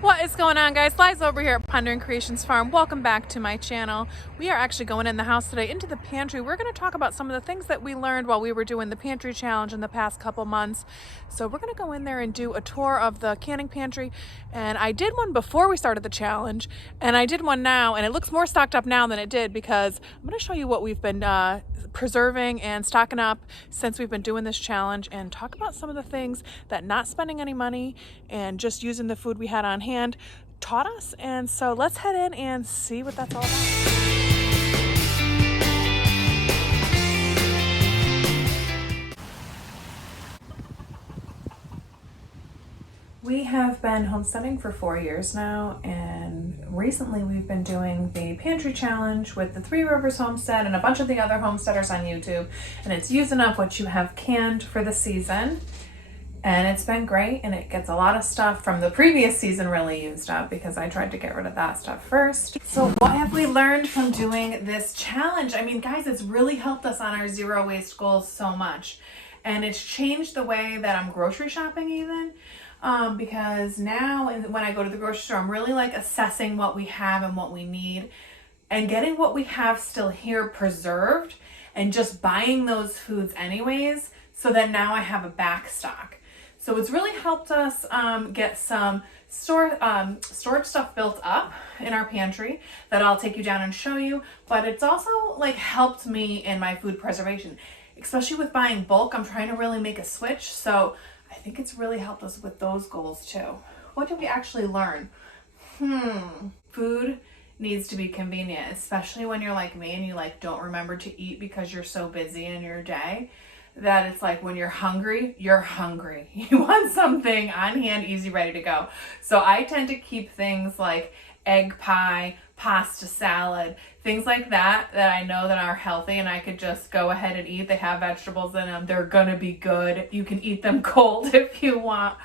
What is going on, guys? Liza over here at Pondering Creations Farm. Welcome back to my channel. We are actually going in the house today into the pantry. We're going to talk about some of the things that we learned while we were doing the pantry challenge in the past couple months. So we're going to go in there and do a tour of the canning pantry. And I did one before we started the challenge, and I did one now, and it looks more stocked up now than it did because I'm going to show you what we've been preserving and stocking up since we've been doing this challenge, and talk about some of the things that not spending any money and just using the food we had on hand taught us. And so let's head in and see what that's all about. We have been homesteading for 4 years now, and recently we've been doing the pantry challenge with the Three Rivers Homestead and a bunch of the other homesteaders on YouTube, and it's using up what you have canned for the season. And it's been great, and it gets a lot of stuff from the previous season really used up because I tried to get rid of that stuff first. So what have we learned from doing this challenge? I mean, guys, it's really helped us on our zero waste goals so much. And it's changed the way that I'm grocery shopping even. Because now when I go to the grocery store, I'm really like assessing what we have and what we need and getting what we have still here preserved and just buying those foods anyways, so that now I have a back stock. So it's really helped us get some storage stuff built up in our pantry that I'll take you down and show you. But it's also like helped me in my food preservation, especially with buying bulk. I'm trying to really make a switch. So I think it's really helped us with those goals too. What did we actually learn? Food needs to be convenient, especially when you're like me and you like don't remember to eat because you're so busy in your day. That it's like when you're hungry, you're hungry. You want something on hand, easy, ready to go. So I tend to keep things like egg pie, pasta salad, things like that I know that are healthy and I could just go ahead and eat. They have vegetables in them. They're gonna be good. You can eat them cold if you want.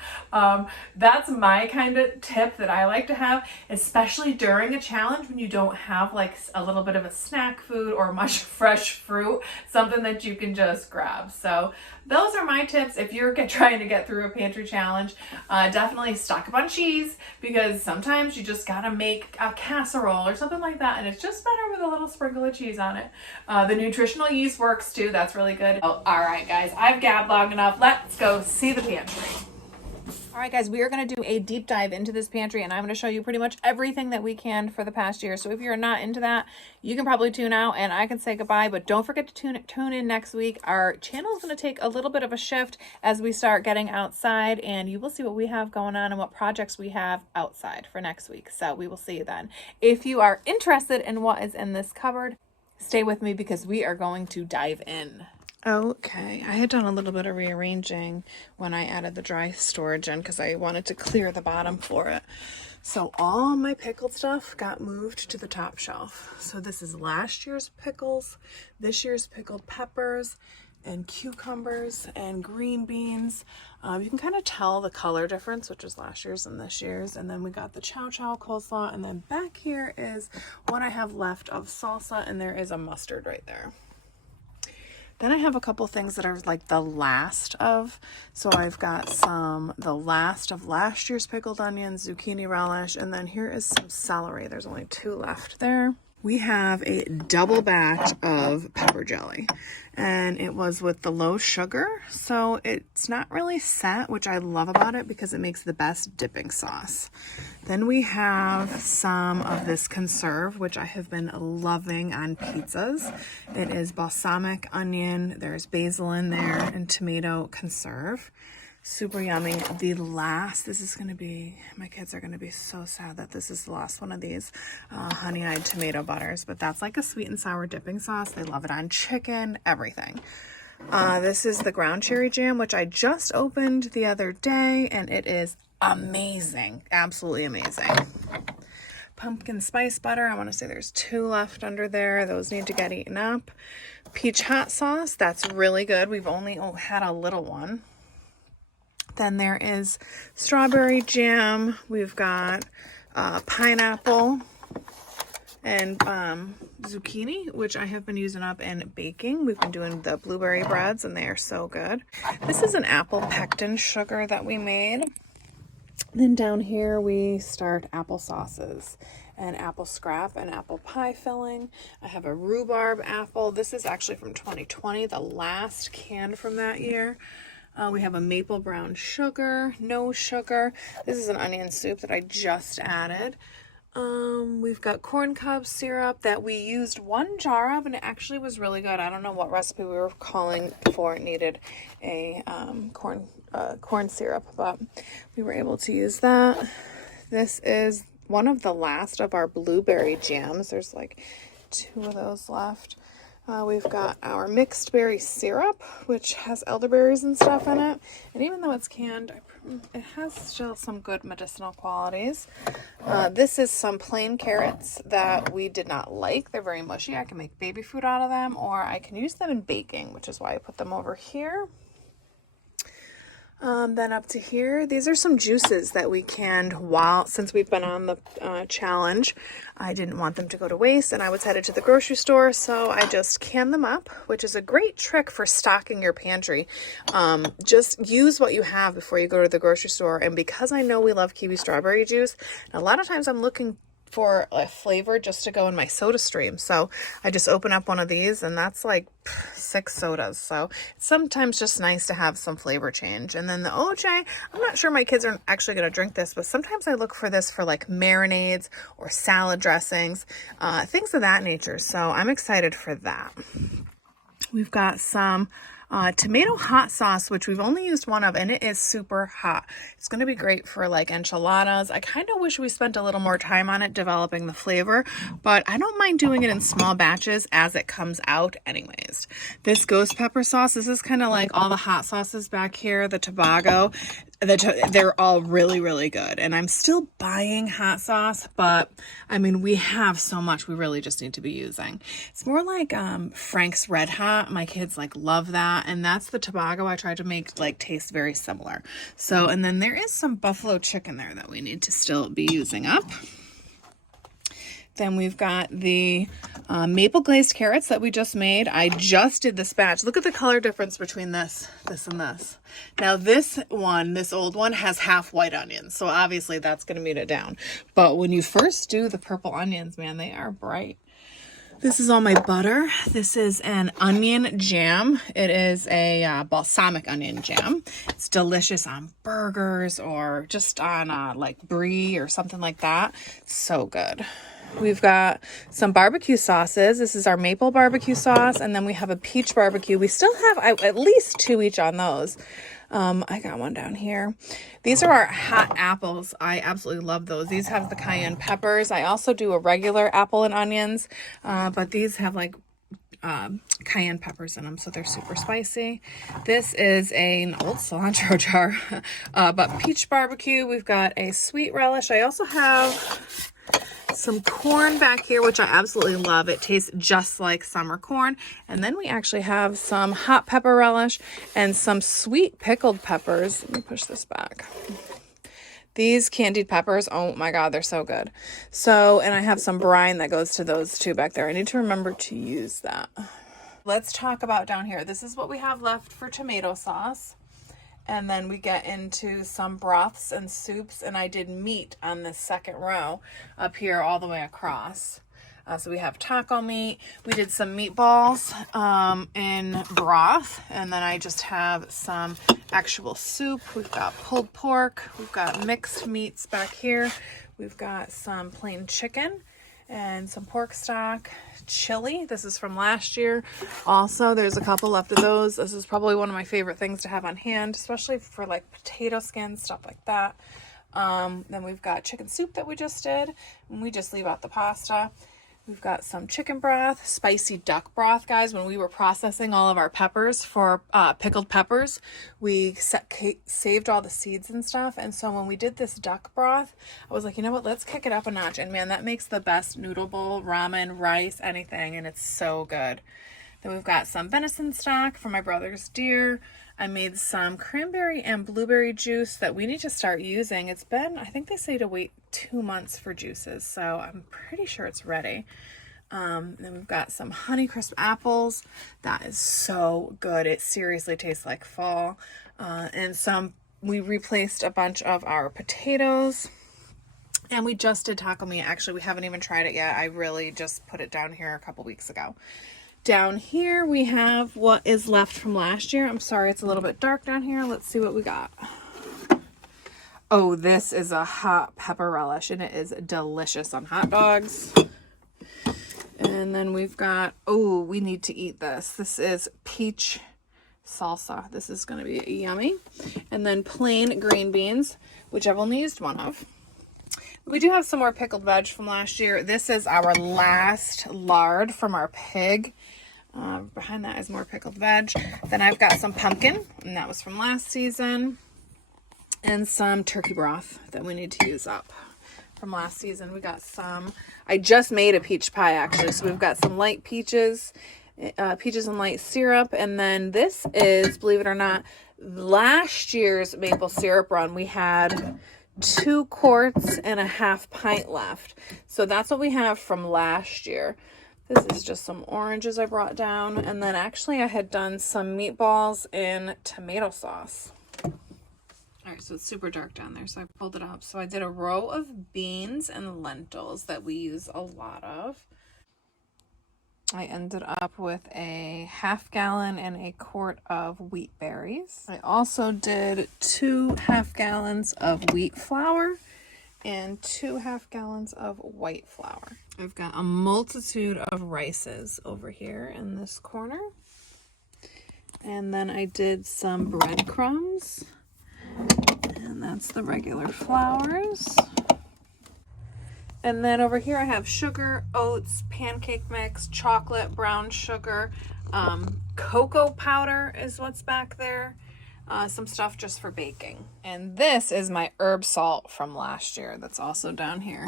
That's my kind of tip that I like to have, especially during a challenge when you don't have like a little bit of a snack food or much fresh fruit, something that you can just grab. So those are my tips if you're trying to get through a pantry challenge. Definitely stock up on cheese, because sometimes you just gotta make a casserole or something like that, and it's just better with a little sprinkle of cheese on it. The nutritional yeast works too. That's really good. Oh, all right, guys, I've gabbed long enough. Let's go see the pantry. All right, guys, we are going to do a deep dive into this pantry, and I'm going to show you pretty much everything that we canned for the past year. So if you're not into that, you can probably tune out and I can say goodbye, but don't forget to tune in next week. Our channel is going to take a little bit of a shift as we start getting outside, and you will see what we have going on and what projects we have outside for next week. So we will see you then. If you are interested in what is in this cupboard, stay with me because we are going to dive in. Okay, I had done a little bit of rearranging when I added the dry storage in because I wanted to clear the bottom for it. So all my pickled stuff got moved to the top shelf. So this is last year's pickles, this year's pickled peppers and cucumbers and green beans. You can kind of tell the color difference, which is last year's and this year's. And then we got the chow chow coleslaw, and then back here is what I have left of salsa, and there is a mustard right there. Then I have a couple things that are like the last of. So I've got the last of last year's pickled onions, zucchini relish, and then here is some celery. There's only 2 left there. We have a double batch of pepper jelly, and it was with the low sugar. So it's not really set, which I love about it because it makes the best dipping sauce. Then we have some of this conserve, which I have been loving on pizzas. It is balsamic onion, there's basil in there, and tomato conserve. Super yummy. The last, this is going to be, my kids are going to be so sad that this is the last one of these honey-eyed tomato butters, but that's like a sweet and sour dipping sauce. They love it on chicken, everything. This is the ground cherry jam, which I just opened the other day, and it is amazing. Absolutely amazing. Pumpkin spice butter. I want to say there's 2 left under there. Those need to get eaten up. Peach hot sauce. That's really good. We've only had a little one. Then there is strawberry jam. We've got pineapple and zucchini, which I have been using up in baking. We've been doing the blueberry breads, and they are so good. This is an apple pectin sugar that we made. Then down here we start apple sauces and apple scrap and apple pie filling. I have a rhubarb apple. This is actually from 2020, the last can from that year. We have a maple brown sugar, no sugar. This is an onion soup that I just added. We've got corn cob syrup that we used one jar of, and it actually was really good. I don't know what recipe we were calling for. It needed a corn syrup, but we were able to use that. This is one of the last of our blueberry jams. There's like 2 of those left. We've got our mixed berry syrup, which has elderberries and stuff in it. And even though it's canned, it has still some good medicinal qualities. This is some plain carrots that we did not like. They're very mushy. I can make baby food out of them, or I can use them in baking, which is why I put them over here. Then up to here, these are some juices that we canned since we've been on the challenge. I didn't want them to go to waste, and I was headed to the grocery store, so I just canned them up, which is a great trick for stocking your pantry. Just use what you have before you go to the grocery store, and because I know we love kiwi strawberry juice, a lot of times I'm looking for a flavor just to go in my soda stream. So I just open up one of these, and that's like 6 sodas. So it's sometimes just nice to have some flavor change. And then the OJ, I'm not sure my kids are actually going to drink this, but sometimes I look for this for like marinades or salad dressings, things of that nature. So I'm excited for that. We've got some tomato hot sauce, which we've only used one of, and it is super hot. It's going to be great for like enchiladas. I kind of wish we spent a little more time on it developing the flavor, but I don't mind doing it in small batches as it comes out anyways. This ghost pepper sauce, this is kind of like all the hot sauces back here, the Tobago. They're all really, really good. And I'm still buying hot sauce, but I mean, we have so much we really just need to be using. It's more like Frank's Red Hot. My kids like love that. And that's the Tobago I tried to make like taste very similar. So, and then there is some buffalo chicken there that we need to still be using up. Then we've got the maple glazed carrots that we just made. I just did this batch. Look at the color difference between this, and this. Now this old one has half white onions. So obviously that's going to mute it down. But when you first do the purple onions, man, they are bright. This is all my butter. This is an onion jam. It is a balsamic onion jam. It's delicious on burgers or just on like brie or something like that. So good. We've got some barbecue sauces. This is our maple barbecue sauce, and then we have a peach barbecue. We still have at least 2 each on those. I got one down here. These are our hot apples. I absolutely love those. These have the cayenne peppers. I also do a regular apple and onions, but these have like cayenne peppers in them, so they're super spicy. This is an old cilantro jar, but peach barbecue. We've got a sweet relish. I also have some corn back here, which I absolutely love. It tastes just like summer corn. And then we actually have some hot pepper relish and some sweet pickled peppers. Let me push this back. These candied peppers, oh my God, they're so good. So, and I have some brine that goes to those 2 back there. I need to remember to use that. Let's talk about down here. This is what we have left for tomato sauce. And then we get into some broths and soups, and I did meat on this second row up here all the way across. So we have taco meat. We did some meatballs in broth, and then I just have some actual soup. We've got pulled pork. We've got mixed meats back here. We've got some plain chicken and some pork stock, chili. This is from last year. Also, there's a couple left of those. This is probably one of my favorite things to have on hand, especially for like potato skins, stuff like that. Then we've got chicken soup that we just did, and we just leave out the pasta. We've got some chicken broth, spicy duck broth, guys. When we were processing all of our peppers for pickled peppers, we saved all the seeds and stuff. And so when we did this duck broth, I was like, you know what, let's kick it up a notch. And man, that makes the best noodle bowl, ramen, rice, anything. And it's so good. Then we've got some venison stock for my brother's deer. I made some cranberry and blueberry juice that we need to start using. It's been, I think they say to wait 2 months for juices, so I'm pretty sure it's ready. Then we've got some Honeycrisp apples. That is so good. It seriously tastes like fall. And some we replaced a bunch of our potatoes. And we just did taco meat. Actually, we haven't even tried it yet. I really just put it down here a couple weeks ago. Down here, we have what is left from last year. I'm sorry, it's a little bit dark down here. Let's see what we got. Oh, this is a hot pepper relish, and it is delicious on hot dogs. And then we've got, oh, we need to eat this. This is peach salsa. This is going to be yummy. And then plain green beans, which I've only used one of. We do have some more pickled veg from last year. This is our last lard from our pig. Behind that is more pickled veg. Then I've got some pumpkin, and that was from last season. And some turkey broth that we need to use up from last season. We got some, I just made a peach pie actually. So we've got some light peaches and light syrup. And then this is, believe it or not, last year's maple syrup run. We had 2 quarts and a half pint left. So that's what we have from last year. This is just some oranges I brought down. And then actually I had done some meatballs in tomato sauce. All right, so it's super dark down there, so I pulled it up. So I did a row of beans and lentils that we use a lot of. I ended up with a 1/2 gallon and a quart of wheat berries. I also did 2 1/2 gallons of wheat flour and 2 1/2 gallons of white flour. I've got a multitude of rices over here in this corner. And then I did some breadcrumbs. And that's the regular flours. And then over here I have sugar, oats, pancake mix, chocolate, brown sugar, cocoa powder is what's back there. Some stuff just for baking. And this is my herb salt from last year that's also down here.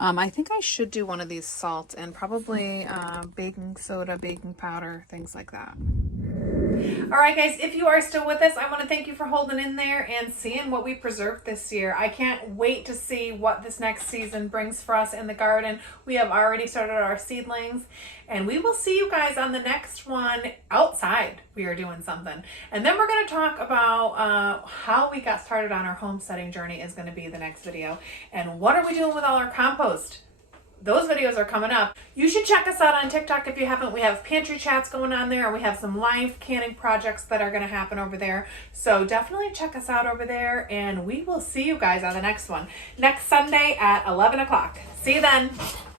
I think I should do one of these salts and probably baking soda, baking powder, things like that. All right, guys, if you are still with us, I want to thank you for holding in there and seeing what we preserved this year. I can't wait to see what this next season brings for us in the garden. We have already started our seedlings, and we will see you guys on the next one outside. We are doing something. And then we're going to talk about how we got started on our homesteading journey is going to be the next video. And what are we doing with all our compost? Those videos are coming up. You should check us out on TikTok if you haven't. We have pantry chats going on there, and we have some live canning projects that are going to happen over there. So definitely check us out over there, and we will see you guys on the next one next Sunday at 11 o'clock. See you then.